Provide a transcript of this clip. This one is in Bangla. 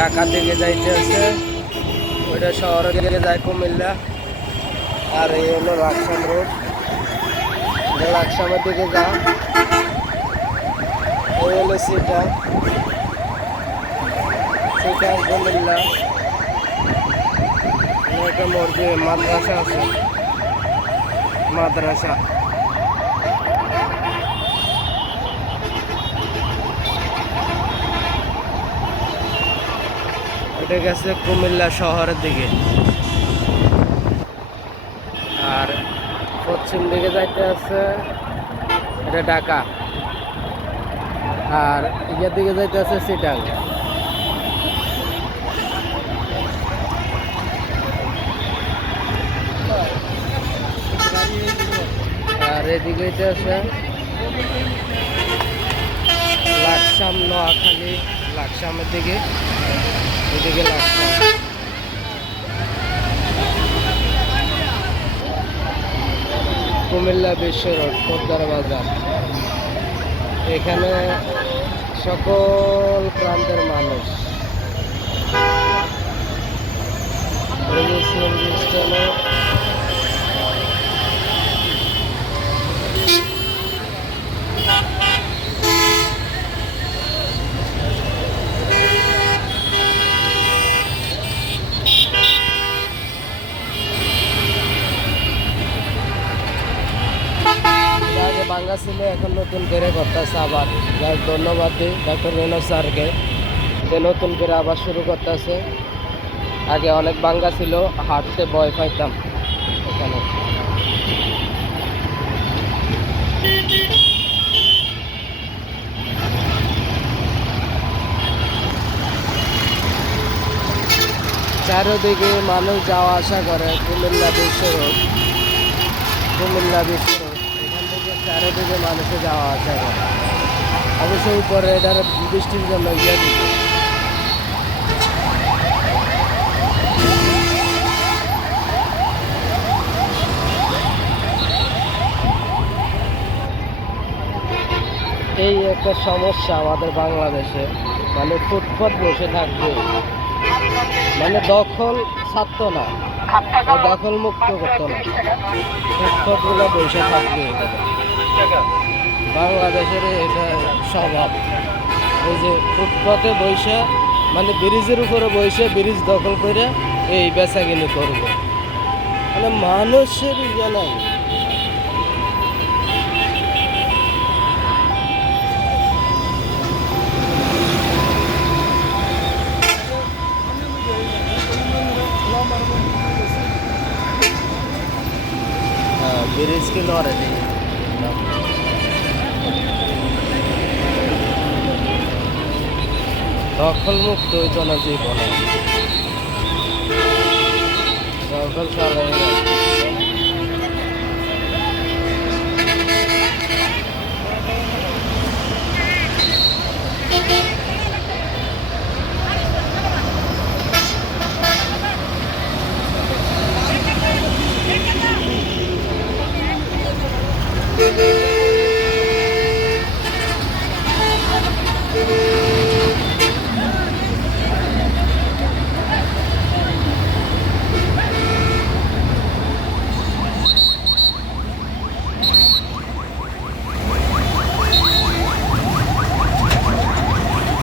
ঢাকা দিকে যাইতে আছে। ওইটা শহরের দিকে যায় কুমিল্লা আর এই হলো লাকসাম রোড। লাকসামের দিকে যা। ওই হলো সেটা। সেটা কুমিল্লা। একটা মসজিদ, মাদ্রাসা আছে। মাদ্রাসা। এটা গেছে কুমিল্লা শহরের দিকে। আর পশ্চিম দিকে যাইতে আছে এটা ঢাকা। আর ইয়ের দিকে যাইতে আছে সিটাং। আর এদিকে যাইতে আছে লাকসাম, নোয়াখালী, লাকসামের দিকে। কুমিল্লা বিশ্ব রোড পদ্মার বাজার। এখানে সকল প্রান্তের মানুষ যা বাঙ্গা ছিল এখন নতুন করে করতেছে আবার। যার ধন্যবাদ দিই ডক্টর রেনো স্যারকে। যে নতুন করে আবার শুরু করতেছে। আগে অনেক বাঙ্গা ছিল হাঁটতে ভয় পাইতাম। এখানে। চারিদিকে মানুষ যাওয়া আসা করে, কুমিল্লা বিশ্ব কুমিল্লা বিশ্ব থেকে চারিদিকে মানুষে যাওয়া আসা করে। অবশ্যই উপরে এটার বৃষ্টির জন্য ইয়ে দিতে এই একটা সমস্যা আমাদের বাংলাদেশে। মানে ফুটপাত বসে থাকবে। মানে দখল ছাড়তো না। দখল মুক্ত করতো না। ফুটপাতগুলো বসে থাকবে। বাংলাদেশের এটা স্বভাব। ওই যে ফুটপাতে বসে মানে ব্রিজের উপরে বসে ব্রিজ দখল করে এই বেচাকিনি করবে। মানে মানুষের ইয়ে নাই। হ্যাঁ ব্রিজ কি লড়ে নেই দখল মুক্ত হইতো না জীবনে দখল চালাই